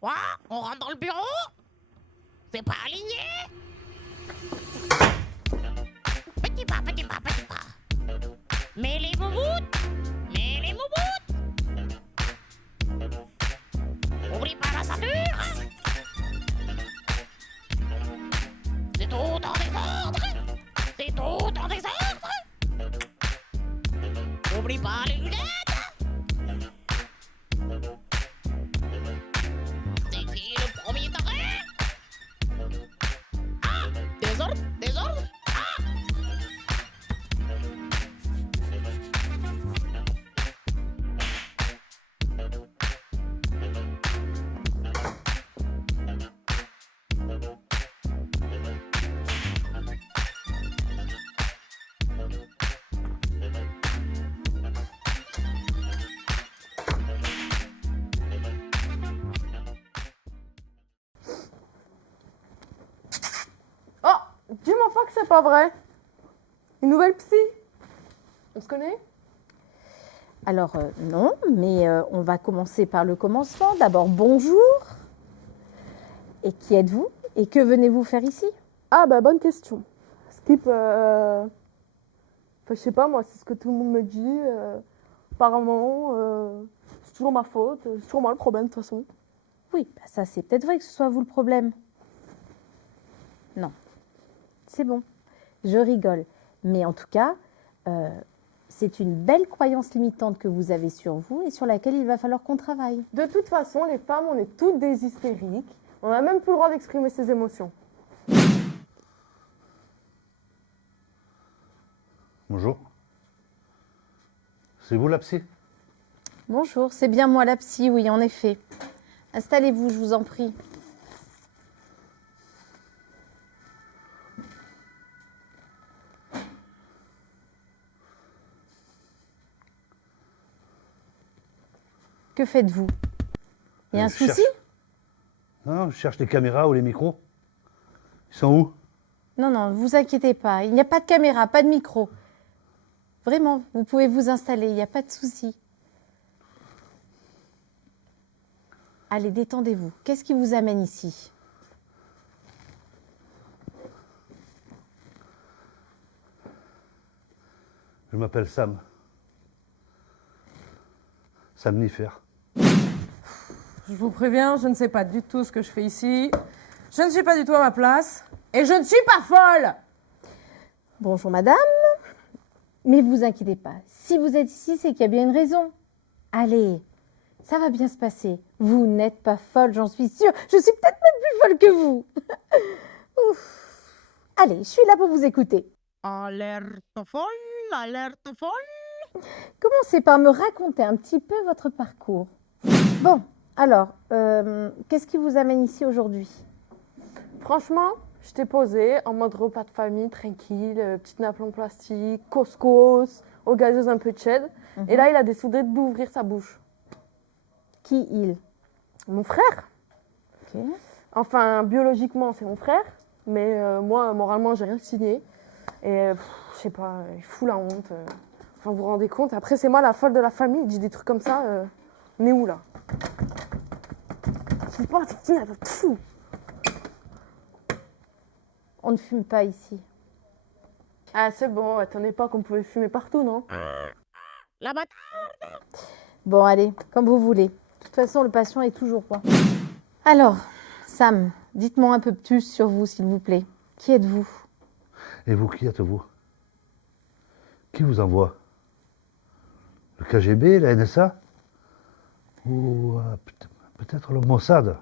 Quoi? On rentre dans le bureau? C'est pas aligné? Petit pas, petit pas, petit pas. Mais les moumoutes! Mais les moumoutes! Oublie pas la ceinture! C'est tout en désordre! C'est tout en désordre! Oublie pas les lunettes! C'est qui le premier taré? Ah! Désordre! Désordre! Ah! Oh, dis-moi pas que c'est pas vrai. Une nouvelle psy. On se connaît? Alors non, mais on va commencer par le commencement. D'abord, bonjour. Et qui êtes-vous? Et que venez-vous faire ici? Ah bah bonne question. Skip, enfin je sais pas moi, c'est ce que tout le monde me dit. Apparemment, c'est toujours ma faute, c'est toujours moi le problème de toute façon. Oui, bah ça c'est peut-être vrai que ce soit vous le problème. Non, c'est bon, je rigole. Mais en tout cas, c'est une belle croyance limitante que vous avez sur vous et sur laquelle il va falloir qu'on travaille. De toute façon, les femmes, on est toutes des hystériques. On n'a même plus le droit d'exprimer ses émotions. Bonjour. C'est vous la psy? Bonjour, c'est bien moi la psy, oui, en effet. Installez-vous, je vous en prie. Que faites-vous? Il y a un Je souci? cherche- Non, je cherche les caméras ou les micros. Ils sont où? Non, non, ne vous inquiétez pas. Il n'y a pas de caméra, pas de micro. Vraiment, vous pouvez vous installer, il n'y a pas de souci. Allez, détendez-vous. Qu'est-ce qui vous amène ici? Je m'appelle Sam. Samnifère. Je vous préviens, je ne sais pas du tout ce que je fais ici. Je ne suis pas du tout à ma place. Et je ne suis pas folle! Bonjour madame. Mais vous inquiétez pas. Si vous êtes ici, c'est qu'il y a bien une raison. Allez, ça va bien se passer. Vous n'êtes pas folle, j'en suis sûre. Je suis peut-être même plus folle que vous. Ouf. Allez, je suis là pour vous écouter. Alerte folle, alerte folle. Commencez par me raconter un petit peu votre parcours. Bon, alors, qu'est-ce qui vous amène ici aujourd'hui? Franchement, j'étais posée en mode repas de famille, tranquille, petite nappe en plastique, couscous, aux gazeuses un peu de chèvre. Et là, il a décidé d'ouvrir sa bouche. Qui il? Mon frère. Ok. Enfin, biologiquement, c'est mon frère. Mais moi, moralement, j'ai rien signé. Et je sais pas, il fout la honte. Enfin, vous vous rendez compte? Après, c'est moi la folle de la famille. Il dit des trucs comme ça. On est où, là? Je sais pas, c'est fou. On ne fume pas ici. Ah, c'est bon, à ton époque, on pouvait fumer partout, non? La bâtarde. Bon, allez, comme vous voulez. De toute façon, le patient est toujours roi. Alors, Sam, dites-moi un peu plus sur vous, s'il vous plaît. Qui êtes-vous? Et vous, qui êtes-vous? Qui vous envoie? Le KGB, la NSA? Ou peut-être le Mossad?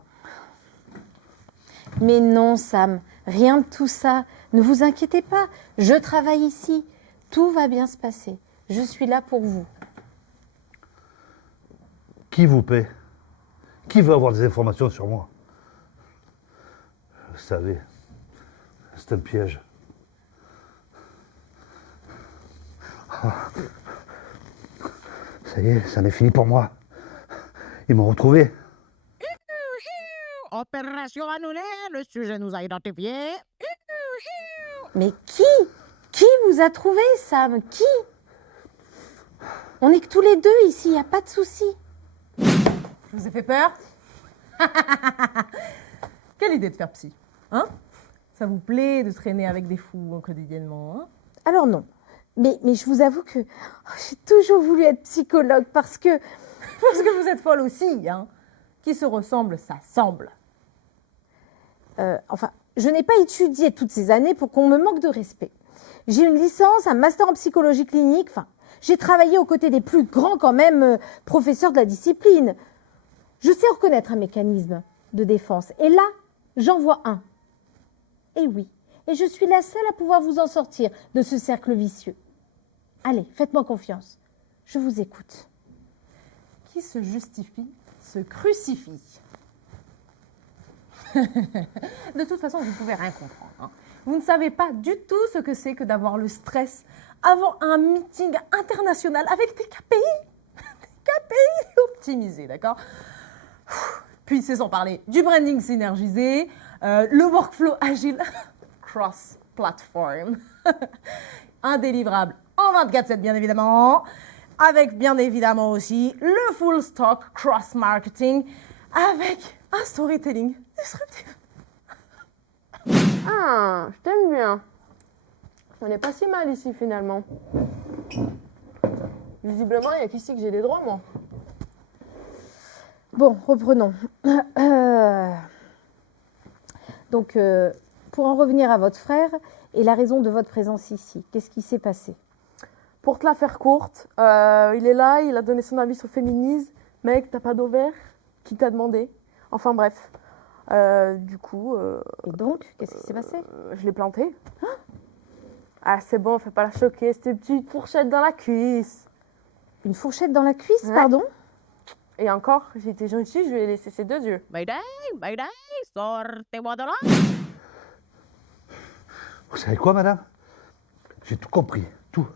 Mais non, Sam, rien de tout ça. Ne vous inquiétez pas, je travaille ici. Tout va bien se passer. Je suis là pour vous. Qui vous paie? Qui veut avoir des informations sur moi? Vous savez, c'est un piège. Ah. Ça y est, ça en est fini pour moi. Ils m'ont retrouvé. Opération annulée, le sujet nous a identifiés. Mais qui? Qui vous a trouvé, Sam? Qui? On est que tous les deux ici, il n'y a pas de souci. Je vous ai fait peur? Quelle idée de faire psy, hein? Ça vous plaît de traîner avec des fous quotidiennement, hein? Alors non. Mais je vous avoue que j'ai toujours voulu être psychologue parce que... Parce que vous êtes folle aussi, hein? Qui se ressemble, ça semble. Enfin, je n'ai pas étudié toutes ces années pour qu'on me manque de respect. J'ai une licence, un master en psychologie clinique. Enfin, j'ai travaillé aux côtés des plus grands quand même professeurs de la discipline. Je sais reconnaître un mécanisme de défense. Et là, j'en vois un. Et oui, et je suis la seule à pouvoir vous en sortir de ce cercle vicieux. Allez, faites-moi confiance. Je vous écoute. Qui se justifie, se crucifie. De toute façon, vous ne pouvez rien comprendre, hein. Vous ne savez pas du tout ce que c'est que d'avoir le stress avant un meeting international avec des KPI. Des KPI optimisés, d'accord? Puis c'est sans parler du branding synergisé, le workflow agile cross-platform, un délivrable en 24/7 bien évidemment, avec bien évidemment aussi le full stock cross-marketing, avec un storytelling disruptif. Ah, je t'aime bien. On n'est pas si mal ici finalement. Visiblement, il n'y a qu'ici que j'ai des droits, moi. Bon, reprenons. Donc, pour en revenir à votre frère et la raison de votre présence ici, qu'est-ce qui s'est passé? Pour te la faire courte, il est là, il a donné son avis sur le féminisme. Mec, t'as pas d'ovaire? Qui t'a demandé? Enfin bref. Du coup, Et donc, qu'est-ce qui s'est passé? je l'ai planté. Ah, c'est bon, fais pas la choquer, c'était une petite fourchette dans la cuisse. Une fourchette dans la cuisse, Ouais. pardon? Et encore, j'ai été gentille, je lui ai laissé ses deux yeux. Mayday, Mayday, sortez-moi de là. Vous savez quoi, madame? J'ai tout compris, tout.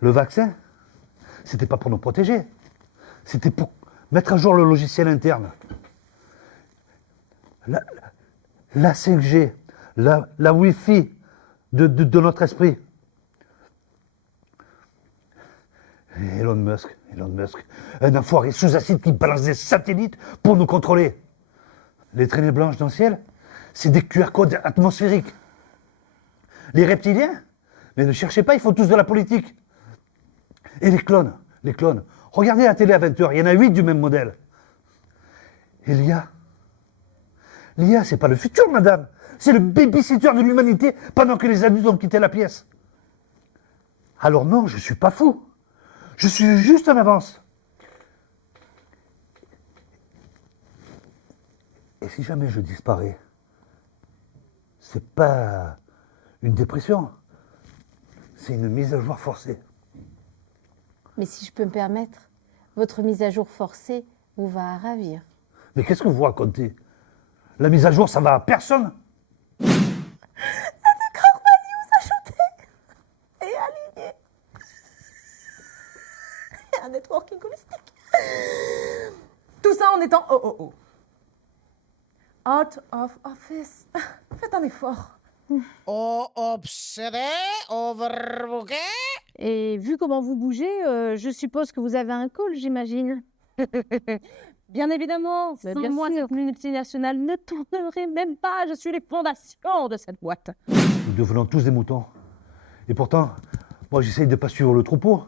Le vaccin, c'était pas pour nous protéger. C'était pour mettre à jour le logiciel interne. La 5G, la Wi-Fi de notre esprit. Et Elon Musk, un enfoiré sous acide qui balance des satellites pour nous contrôler. Les traînées blanches dans le ciel, c'est des QR codes atmosphériques. Les reptiliens, mais ne cherchez pas, ils font tous de la politique. Et les clones. Regardez la télé à 20h, il y en a 8 du même modèle. Et l'IA, c'est pas le futur, madame. C'est le babysitter de l'humanité pendant que les adultes ont quitté la pièce. Alors non, je suis pas fou. Je suis juste en avance. Et si jamais je disparais, c'est pas une dépression, c'est une mise à jour forcée. Mais si je peux me permettre, votre mise à jour forcée vous va ravir. Mais qu'est-ce que vous racontez? La mise à jour, ça va à personne. Et aligné. Un networking holistique. Tout ça en étant out of office. Faites un effort. Obsédé, overbooké. Et vu comment vous bougez, je suppose que vous avez un call, j'imagine. Bien évidemment, Mais sans bien moi, sûr. cette multinationale ne tournerait même pas. Je suis les fondations de cette boîte. Nous devenons tous des moutons. Et pourtant, moi j'essaye de ne pas suivre le troupeau.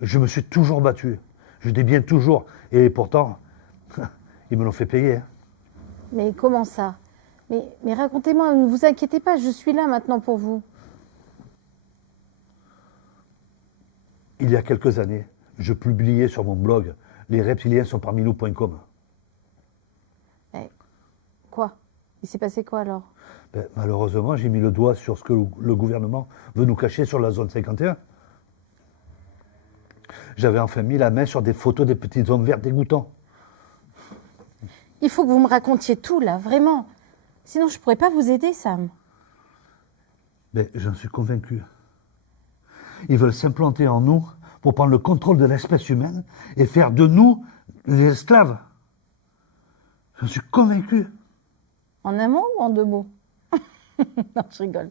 Je me suis toujours battu. Je dis bien toujours. Et pourtant, ils me l'ont fait payer, hein. Mais comment ça? Mais racontez-moi, ne vous inquiétez pas, je suis là maintenant pour vous. Il y a quelques années, je publiais sur mon blog « Les reptiliens sont parmi nous.com ». Quoi? Il s'est passé quoi alors? Malheureusement, j'ai mis le doigt sur ce que le gouvernement veut nous cacher sur la zone 51. J'avais enfin mis la main sur des photos des petits hommes verts dégoûtants. Il faut que vous me racontiez tout là, vraiment. Sinon, je ne pourrais pas vous aider, Sam. Mais j'en suis convaincu. Ils veulent s'implanter en nous pour prendre le contrôle de l'espèce humaine et faire de nous des esclaves. J'en suis convaincu. En un mot ou en deux mots? Non, je rigole.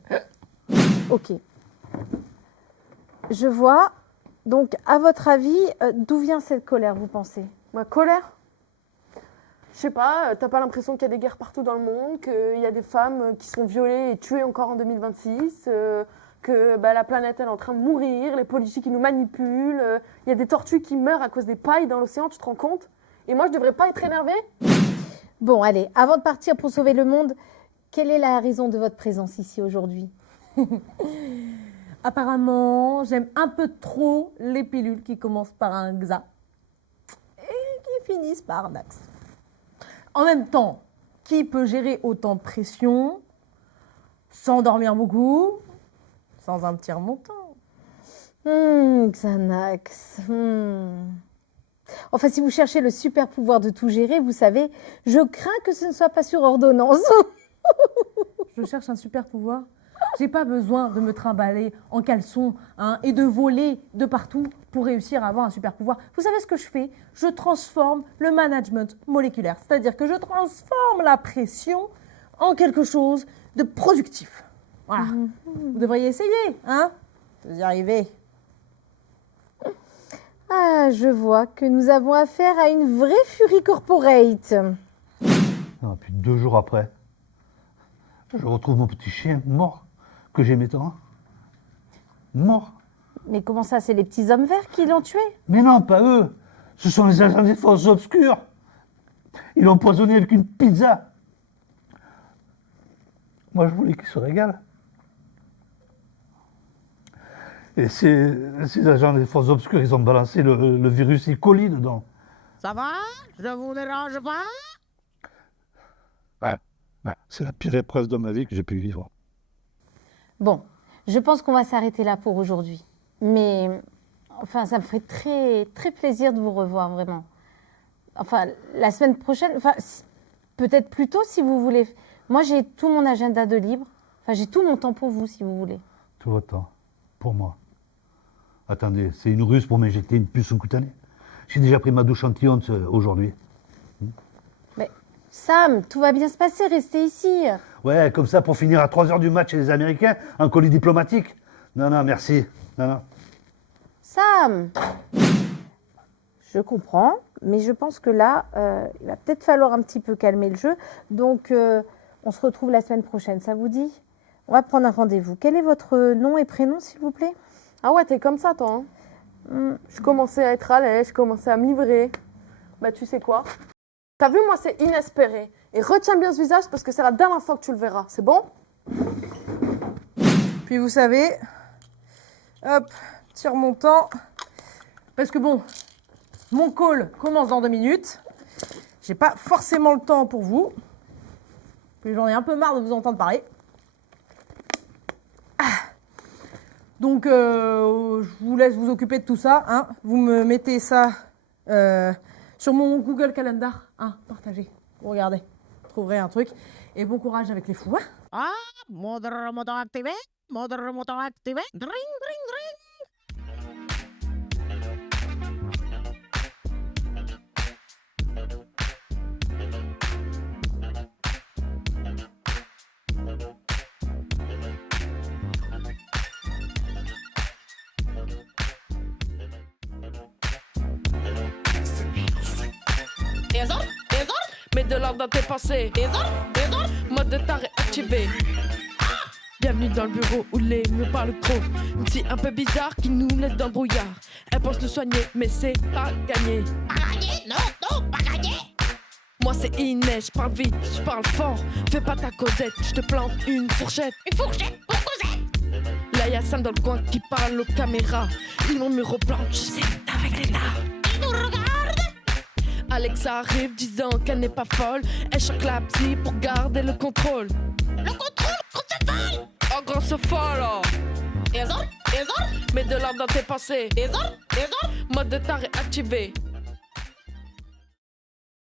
Ok. Je vois. Donc, à votre avis, d'où vient cette colère, vous pensez? Ma colère? Je sais pas, t'as pas l'impression qu'il y a des guerres partout dans le monde, qu'il y a des femmes qui sont violées et tuées encore en 2026, que la planète elle est en train de mourir, les politiques qui nous manipulent, il y a des tortues qui meurent à cause des pailles dans l'océan, tu te rends compte? Et moi je devrais pas être énervée? Bon, allez, avant de partir pour sauver le monde, quelle est la raison de votre présence ici aujourd'hui? Apparemment, j'aime un peu trop les pilules qui commencent par un XA et qui finissent par un Dax. En même temps, qui peut gérer autant de pression sans dormir beaucoup, sans un petit remontant? Xanax. Enfin, si vous cherchez le super pouvoir de tout gérer, vous savez, je crains que ce ne soit pas sur ordonnance. Je cherche un super pouvoir. J'ai pas besoin de me trimballer en caleçon et de voler de partout pour réussir à avoir un super pouvoir. Vous savez ce que je fais? Je transforme le management moléculaire. C'est-à-dire que je transforme la pression en quelque chose de productif. Voilà. Vous devriez essayer, hein? Vous y arrivez. Ah, je vois que nous avons affaire à une vraie furie corporate. Non, puis 2 jours après, je retrouve mon petit chien mort, que j'aimais tant. Mort. Mais comment ça, c'est les petits hommes verts qui l'ont tué? Mais non, pas eux. Ce sont les agents des forces obscures. Ils l'ont empoisonné avec une pizza. Moi, je voulais qu'il se régale. Et ces agents des forces obscures, ils ont balancé le virus E. coli dedans. Ça va? Je vous dérange pas? Ouais, c'est la pire épreuve de ma vie que j'ai pu vivre. Bon, je pense qu'on va s'arrêter là pour aujourd'hui. Mais, enfin, ça me ferait très, très plaisir de vous revoir, vraiment. Enfin, la semaine prochaine, enfin, peut-être plus tôt si vous voulez. Moi, j'ai tout mon agenda de libre. Enfin, j'ai tout mon temps pour vous, si vous voulez. Tout votre temps, pour moi. Attendez, c'est une ruse pour m'injecter une puce cutanée. J'ai déjà pris ma douche anti-honte aujourd'hui. Mais, Sam, tout va bien se passer, restez ici. Ouais, comme ça, pour finir à 3h du match chez les Américains, un colis diplomatique. Non, non, merci. Non, non. Sam! Je comprends, mais je pense que là, il va peut-être falloir un petit peu calmer le jeu. Donc, on se retrouve la semaine prochaine, ça vous dit? On va prendre un rendez-vous. Quel est votre nom et prénom, s'il vous plaît? Ah ouais, t'es comme ça toi, hein? Je commençais à être à l'aise, je commençais à me livrer. Bah tu sais quoi? T'as vu, moi c'est inespéré. Et retiens bien ce visage parce que c'est la dernière fois que tu le verras, c'est bon? Puis vous savez, hop, petit remontant. Parce que bon, mon call commence dans 2 minutes. J'ai pas forcément le temps pour vous. Puis j'en ai un peu marre de vous entendre parler. Donc, je vous laisse vous occuper de tout ça. Hein. Vous me mettez ça sur mon Google Calendar. Hein, partagez. Vous regardez. Vous trouverez un truc. Et bon courage avec les fous. Hein. Ah, mode remontant activé. Mode remontant activé. Dring, dring, dring. Désordre, mets de l'ordre dans tes pensées. Désordre, mode de taré activé. Bienvenue dans le bureau où les me parlent trop. Une psy un peu bizarre qui nous laisse dans le brouillard. Elle pense nous soigner, mais c'est pas gagné. Pas gagné? Non, non, pas gagné. Moi c'est Inès, je parle vite, je parle fort. Fais pas ta causette, je te plante une fourchette. Une fourchette pour Cosette. Là y'a Sam dans le coin qui parle aux caméras. Ils m'ont mis replante, je sais, avec l'État. Il nous regarde. Alexa arrive disant qu'elle n'est pas folle. Elle choque la psy pour garder le contrôle. Le contrôle contre ce vol. Oh grand ce folle là. Désordre, Mets de l'ordre dans tes pensées. désordre. Mode de taré activé.